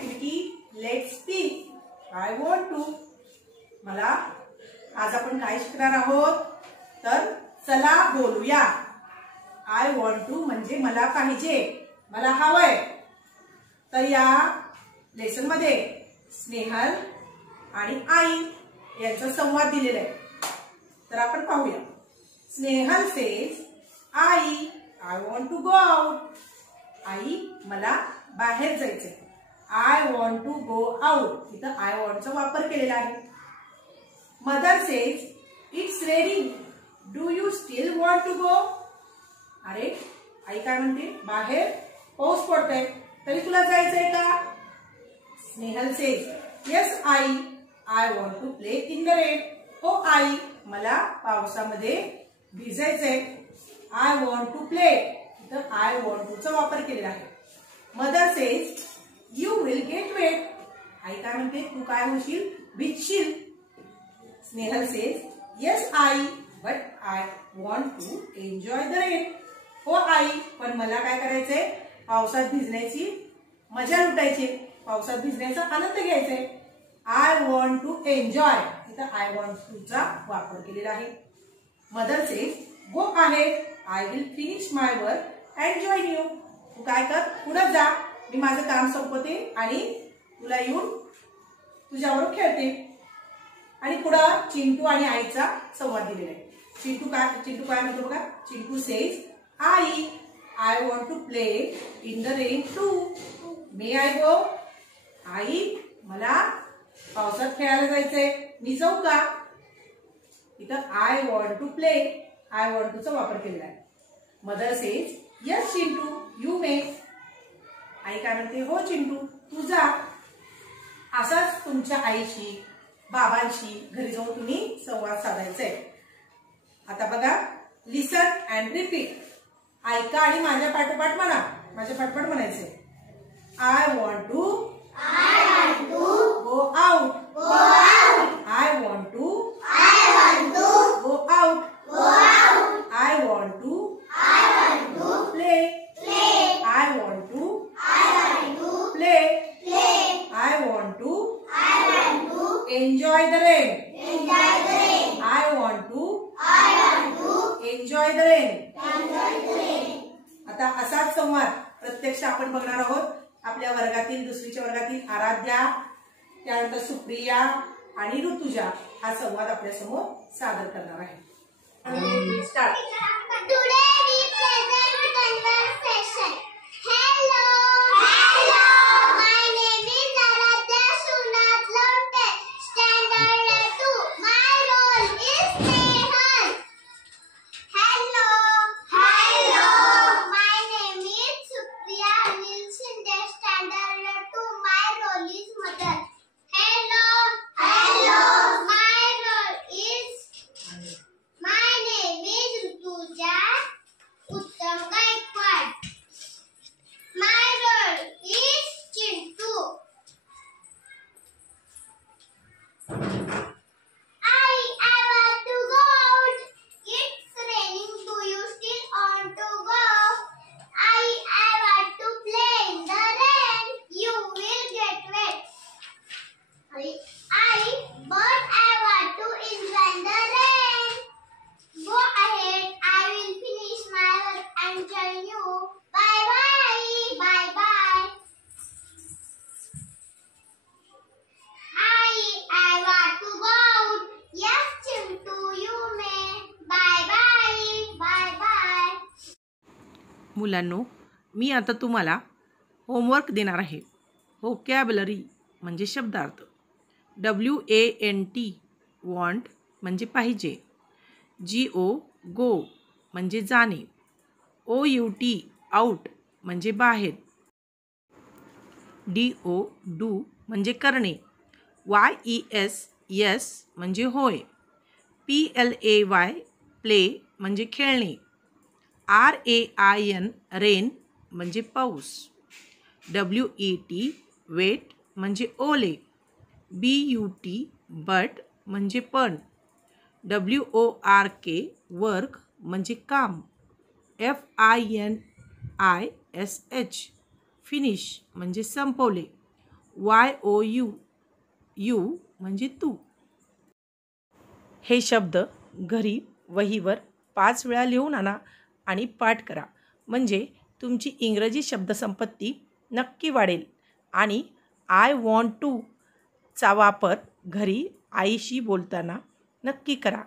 Activity let's speak I want to. मला आज आपण काय शिकणार आहोत तर चला बोलूया. आय वॉन्ट टू म्हणजे मला पाहिजे, मला हवंय. तर या लेसन मध्ये स्नेहल आणि आई यांचा संवाद दिलेला आहे. तर आपण पाहूया. स्नेहल सेज आई I want to go out. आई मला बाहेर जायचंय. I want to go out इथं आय वॉन्टचा वापर केलेला आहे. Mother says it's raining do you still want to go. अरे आई काय म्हणते, बाहेर पाऊस पडतोय तरी तुला जायचंय का. स्नेहल सेज येस आई I want to play in the rain. हो आई मला पावसामध्ये भिजायचंय. आय वॉन्ट टू प्ले तर आय वॉन्ट टू चा वापर केलेला आहे. Mother says you will get wet. आई काय म्हणते, तू काय होशील, भिजशील. स्नेहल सेज येस आई but I want to enjoy the rain. हो आई पण मला काय करायचंय, पावसात भिजण्याची मजा लुटायची, पावसात भिजण्याचा आनंद घ्यायचाय. आय वॉन्ट टू एन्जॉय इथं आय वॉन्ट टू चा वापर केलेला आहे. Mother says go ahead I will finish my work and join you. तू काय कर, पुढे जा, मी माझं काम संपवते आणि तुला येऊन तुझ्यावर खेळते. आणि पुढं चिंटू आणि आईचा संवाद दिलेला आहे. चिंटू काय म्हणतो बघा. चिंटू सेज आई I want to play in the rain too. May I go. आई मला पावसात खेळायला जायचंय, मी जाऊ का. इथं I want to play I want to चा वापर केलेला आहे. Mother says yes Chintu you may. आई काय म्हणते, हो चिंटू तू जा. असाच तुमच्या आईशी बाबांशी घरी जाऊन तुम्ही संवाद साधायचाय. आता बघा लिसन अँड रिपीट. ऐका आणि माझ्या पाठोपाठ म्हणा, माझ्या पाठोपाठ म्हणायचंय. I want to go out. I want to go out. I want to play. I want to play. I want to enjoy the rain. I want to enjoy the rain. आता असाच संवाद प्रत्यक्ष आपण बघणार आहोत. आपल्या वर्गातील दुसरीच्या वर्गातील आराध्या, त्यानंतर सुप्रिया आणि ऋतुजा हा संवाद आपल्या समोर सादर करणार आहे. Start. Today we present conversation. Hello. Hello. My name is Aradhya Shunath Lotte. Standard 2. My role is Snehal. Hello. Hello. My name is Supriya Anil Shinde. Standard 2. My role is mother. Hello. Hello. My role is My name is Rutuja Uttam Gaikwad. My role is Chintu. I want to go out. It's raining. Do you still want to go? I want to play in the rain. You will get wet. But I want to enjoy the rain. Go ahead, I will finish my work and join you. Bye bye. Bye bye. I want to go out. Yes, Chintu, you may. Bye bye. Bye bye. मुलांनो, मी आता तुम्हाला homework देणार आहे. Vocabulary म्हणजे शब्दार्थ. WANT want म्हणजे पाहिजे. GO गो म्हणजे जाणे. OUT आउट म्हणजे बाहेर. DO डू म्हणजे करणे. YES येस म्हणजे होय. PLAY प्ले म्हणजे खेळणे. RAIN रेन म्हणजे पाऊस. WET वेट म्हणजे ओले. BUT बट म्हणजे पण. WORK वर्क म्हणजे काम. FINISH फिनिश म्हणजे संपवले. YOU, यू म्हणजे तू. हे शब्द घरी वहीवर 5 वेळा लिहून आणा आणि पाठ करा. म्हणजे तुमची इंग्रजी शब्दसंपत्ती नक्की वाढेल. आणि आय वॉन्ट टू चा वापर घरी आईशी बोलताना नक्की करा.